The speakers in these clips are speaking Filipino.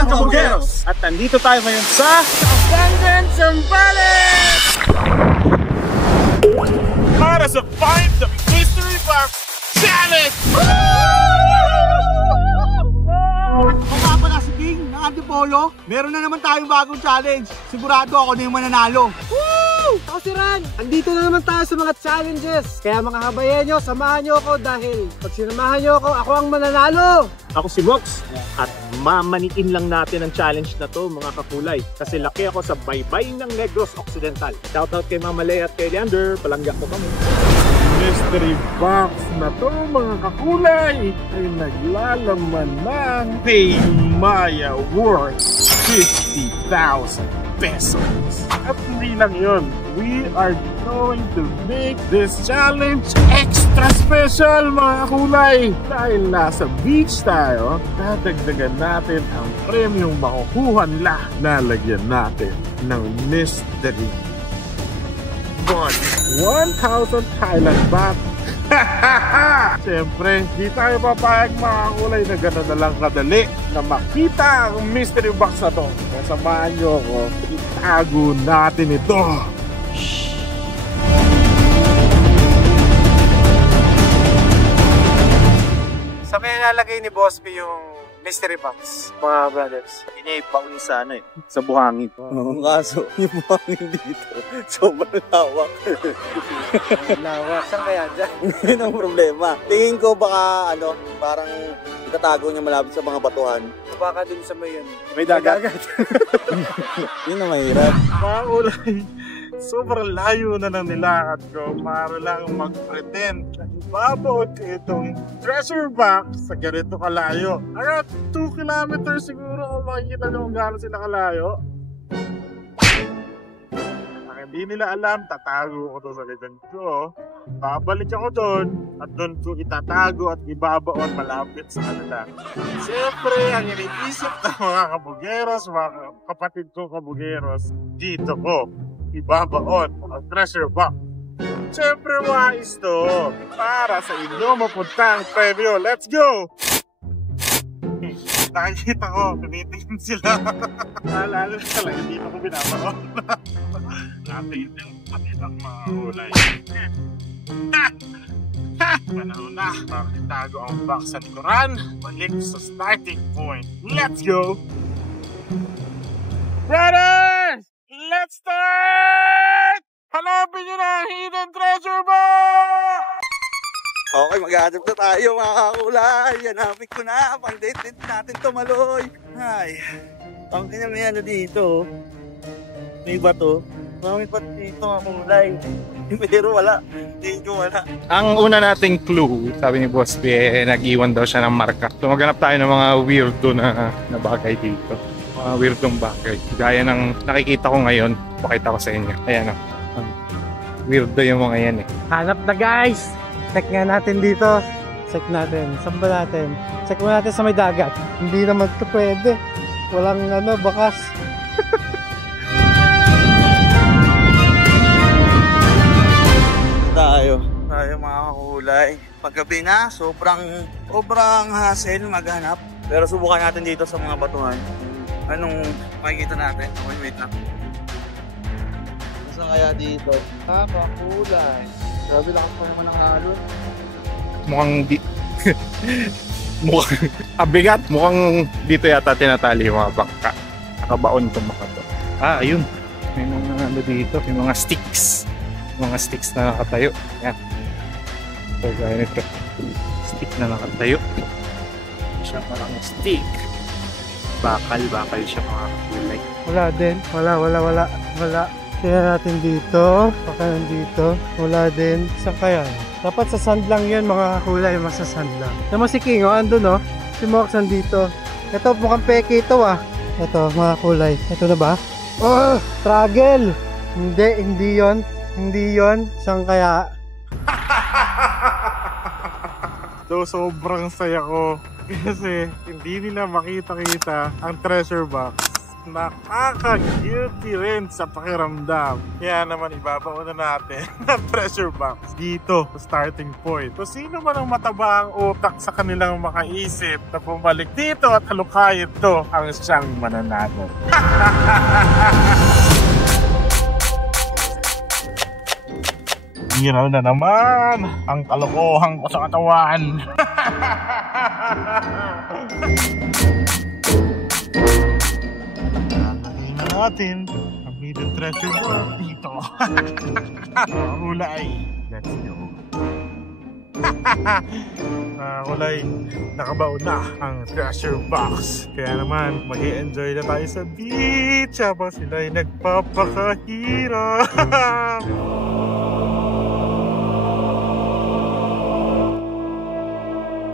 mga kabugeros! At nandito tayo ngayon sa Kabanggan, Zambales! Para sa Find the Mystery Box Challenge! Kung nga pala si King ng Antipolo, meron na naman tayong bagong challenge. Sigurado ako na yung mananalo. Ako si Ran! Andito na naman tayo sa mga challenges. Kaya mga kabayenyo, samahan nyo ako dahil pag sinamahan nyo ako ang mananalo! Ako si Mox at mamaniin lang natin ang challenge na to mga kakulay kasi laki ako sa baybay ng Negros Occidental. Shoutout kay Mama Lea at kay Leander, palangga ko kami. Mystery box na to mga kakulay ay naglalaman ng Paymaya worth 50,000 pesos. At hindi lang yun, we are going to make this challenge extra special mga kulay. Dahil nasa beach tayo, dadagdagan natin ang premium makukuha nila. Nalagyan natin ng mystery bond. 1,000 Thailand baht. Siyempre, di tayo papayag mga kulay na gano'n na lang kadali na makita ang mystery box na to. Kaya samahan nyo ako, itago natin ito. Sa may nalagay ni Boss P yung mystery box, mga brothers. Hindi niya ipauli sa ano sa buhangin. Ang kaso, yung buhangin dito, sobrang lawak. Lawak, saan kaya dyan? Yun ang problema. Tingin ko baka, parang itatago niya malapit sa mga batuhan. Baka dun sa may yun. May dagat. Yun ang mahirap. Mga kulay, sobrang layo na ng nilakad ko para lang mag-pretend na ibabaot ko itong treasure box sa ganito kalayo. Around 2 kilometers siguro kung makikita nyo kung gaano sila kalayo. Ang hindi nila alam, tatago ko to sa ganyan ko. Babalik ako doon at doon ko itatago at ibabaon malapit sa kanila. Siyempre, ang iniisip ng mga kabugeros, mga kapatid ko kabugeros, dito ko ibabaon ang treasure box. Siyempre, wais to para sa inyo mapuntang premyo. Let's go! Nakikita ko, tumitingin sila. Lalo na talaga, dito ko binabaon. Natin yung kanilang mga ulay. Panahon na, makitago ang box sa likuran. Balik sa starting point. Let's go! Brothers! Let's start! Hanapin nyo na ang hidden treasure box! Okay, mag-aadap na tayo mga kakulay. Hanapin ko na, pang-date natin tumaloy. Ay, ang may dito. May bato. May bato dito mga kulay. Pero wala, hindi ko wala. Ang una nating clue, sabi ni Boss P, nag-iwan daw siya ng marka. So maghanap tayo ng mga weirdo na bagay dito. Mga weirdong bagay. Gaya ng nakikita ko ngayon, pakita ko sa inyo. Ayan o. Weirdo yung mga yan eh. Hanap na guys! Check nga natin dito. Check natin. Saan ba natin? Check mo natin sa may dagat. Hindi naman ito pwede. Walang bakas. Tayo mga kakulay. Paggabi na, sobrang hassle maghanap. Pero subukan natin dito sa mga batuhan. Anong makikita natin? Wait lang. Saan kaya dito? Kakulay. Grabe lang pa naman ang halo. Mukhang abigat. Mukhang dito yata tinatali yung mga bangka. Nakabaon itong mga to. Ayun. May mga dito. May mga sticks. Mga sticks na nakatayo. Yan. So, gaya nito. Stick na nakatayo. Siya parang stick. Bakal siya mga kulay. Wala din. Wala. Tingnan natin dito. Baka nandito. Wala din. Saan kaya? Dapat sa sand lang yan mga kulay. Mas sa sand lang. Naman si King andun Si Mox nandito. Ito mukhang peke ito Ito mga kulay. Ito na ba? Oh! Struggle! Hindi yon. Saan kaya? So, sobrang saya ko kasi hindi nila makita ang treasure box nakaka-guilty rin sa pakiramdam. Kaya naman ibabaon na natin ang treasure box dito sa starting point. So sino man ang mataba ang utak sa kanilang makaisip na bumalik dito at halukayin to ang siyang mananalo. Hiraw na naman ang kalokohan ko sa katawan. Lalagay na natin ang hidden treasure box dito. Hulay. Let's go. Hulay, nakabaon na ang treasure box. Kaya naman, mag-i-enjoy na tayo sa beach habang sila'y nagpapakahirap.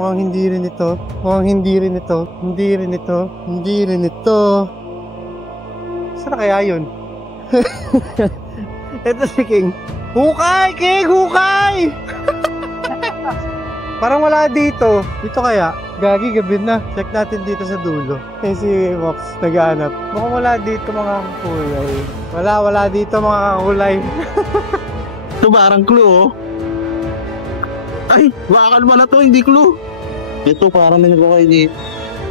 Mukhang hindi rin ito. Mukhang hindi rin ito. Hindi rin ito. Hindi rin ito. Saan kaya yun? Ito si King. Hukay! King! Hukay! Parang wala dito. Dito kaya? Gagi, gabi na. Check natin dito sa dulo. Eh si Mox naghahanap. Mukhang wala dito mga kakulay. Wala dito mga kakulay. Ito parang clue, oh. Ay, wakal mo na to, hindi clue. Ito parang may nagkakay dito.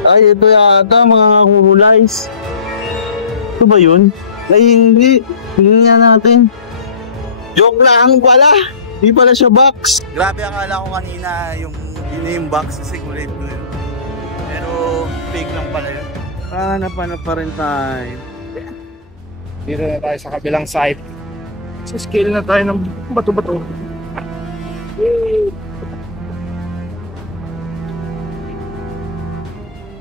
Ay, ito yata mga kakulays. Ito ba yun? Ay, hindi. Tingnan nga natin. Joke lang pala. Hindi pala siya box. Grabe, akala ko kanina yung box sa sigurate ko yun. Pero fake lang pala yun. Hanap pa rin tayo. Dito na tayo sa kabilang side. Sa scale na tayo ng bato-bato.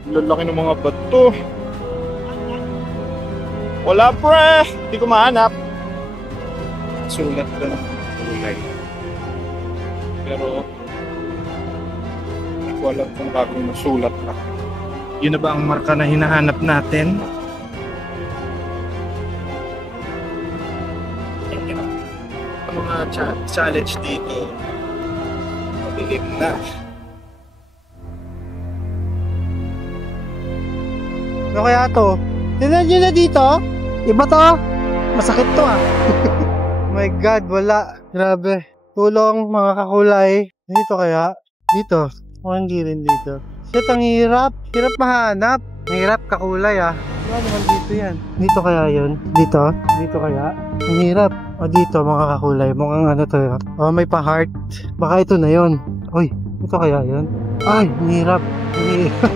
Lalaki ng mga bato. Wala pre! Hindi ko mahanap. Sulat lang ang kulay. Pero hindi ko alam kung bagong nasulat na. Yun na ba ang marka na hinahanap natin? Ang mga challenge dito madilim na. Ano kaya to? Tignan nyo na dito. Iba to. Masakit to ah. Oh my God, wala. Grabe. Tulong mga kakulay. Dito kaya? Dito. O hindi rin dito. Shit, ang hirap. Hirap mahanap. Hirap kakulay ah. Wala naman dito yan. Dito kaya yun? Dito? Dito kaya? Ang hirap. O dito mga kakulay. Mukhang ano to. O may pa-heart. Baka ito na yun. Uy, ito kaya yun? Ay, ang hirap. Ang hirap.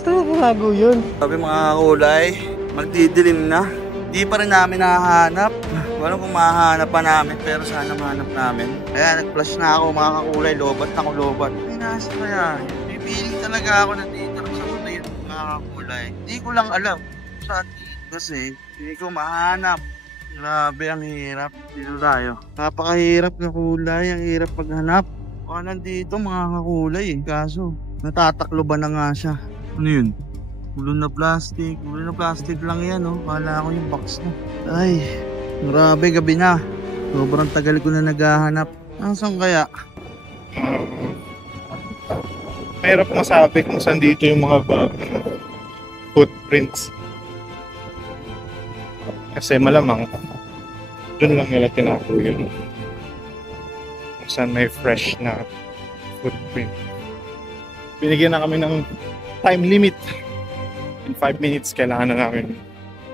Saan nago yun? Sabi mga kulay, magdidilim na. Di pa rin namin nahahanap. Wala kung mahahanap pa namin, pero sana mahanap namin. Kaya nag-flash na ako mga kakulay, lobat na ako lobat. Ay, nasa kaya. Pipiling talaga ako na dito sa mundo yun mga kakulay. Di ko lang alam saan dito kasi hindi ko mahanap. Grabe, ang hirap. Dito tayo. Napakahirap na kulay, ang hirap paghanap. Baka nandito mga kakulay eh. Kaso, natataklo ba na nga siya? Ano yun? Ulo na plastic. Ulo na plastic lang yan, oh. Kala ko yung box na. Ay, grabe, gabi na. Sobrang tagal ko na naghahanap. Nasaan kaya? Mahirap masabi kung saan dito yung mga footprints. Kasi malamang doon lang nila tinapo yun. Kung saan may fresh na footprint. Binigyan na kami ng time limit. In 5 minutes, kailangan na namin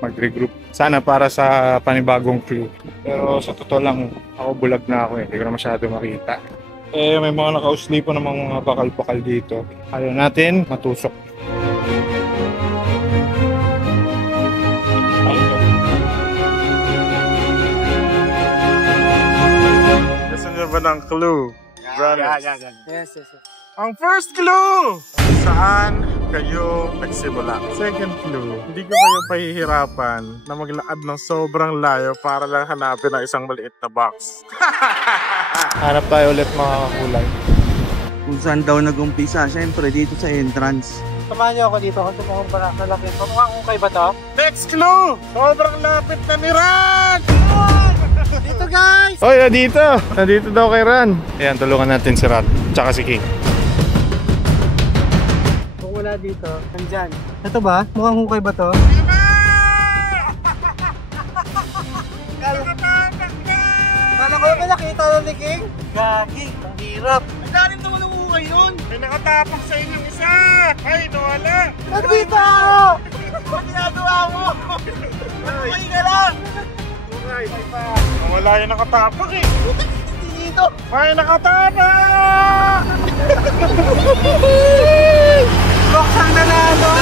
mag-regroup. Sana para sa panibagong clue. Pero sa totoo lang, ako bulag na ako eh. Hindi ko na masyado makita. Eh, may mga nakauslipo ng mga bakal-bakal dito. Ayaw natin matusok. Gusto niyo ba ng clue? Yan. Yes. Ang first clue! Saan kayo nagsimula? Second clue, hindi ko kayo pahihirapan na maglakad ng sobrang layo para lang hanapin ang isang maliit na box. Hanap tayo ulit mga kakulay. Kung saan daw nag-umpisa, syempre dito sa entrance. Samahan niyo ako dito kasi mukhang pala nalapit. Mukhang kay ba to? Next clue! Sobrang lapit na ni Ran! Dito guys! Hoy, nandito! Nandito daw kay Ran. Ayan, tulungan natin si Ran. Tsaka si King. Kung wala wala dito. Nandyan. Ito ba? Mukhang hukay ba to? Kala ko ba nakita na ni King? Gagi, ang hirap. Ang lalim naman ang ukay yun. May nakatapak sa inyong isa! Ay, nawala! Nandito ako! Ano ginagawa mo? Ay ka lang. Nawala yung nakatapak eh! Dito. May nakatapak! Box ang nanalo!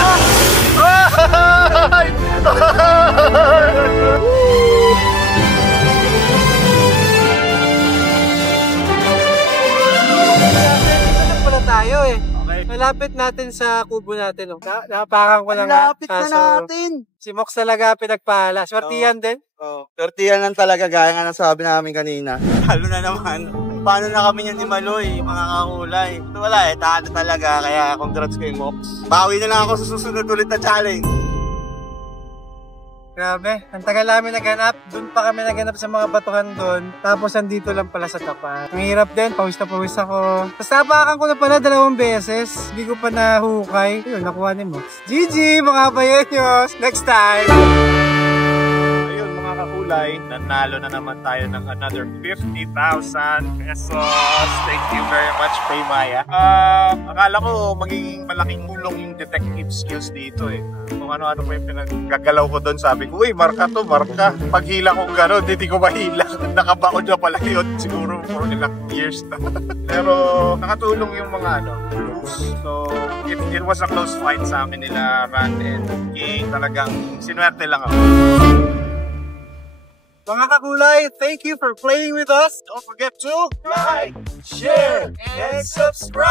Tayo eh. Okay. Malapit natin sa kubo natin. Oh. Napakan ko lang. Malapit na natin. Si Mox talaga pinagpala. Swertihan din. Oh, 30 lang talaga gaya nga ng sabi namin kanina. Lalo na naman, paano na kami yan ni Maloy, mga kakulay. Ito wala eh, tahan talaga, kaya congrats kay Mox. Bawi na lang ako sa susunod ulit na challenge. Grabe, ang tagal namin naganap. Doon pa kami naganap sa mga batuhan doon. Tapos andito lang pala sa tapat. Ang hirap din, pawis na pawis ako. Tapos napakan ko na pala 2 beses. Hindi ko pa nahukay. Yun, nakuha ni Mox. GG mga bayenyos! Next time! Ayun mga kakulay, nanalo na naman tayo ng another 50,000 pesos. Thank you very much, Pay Maya. Akala ko magiging malaking tulong yung detective skills dito eh. Kung ano-ano pa yung pinaggagalaw ko doon, sabi ko, uy, marka to, marka. Paghila ko gano'n, hindi ko mahila. Nakabaon na pala yun, siguro for ilang years na. Pero nakatulong yung mga clues. So, it was a close fight sa amin nila, Ran and King. Talagang sinuwerte lang ako. Mga kakulay, thank you for playing with us. Don't forget to Like, share, and subscribe!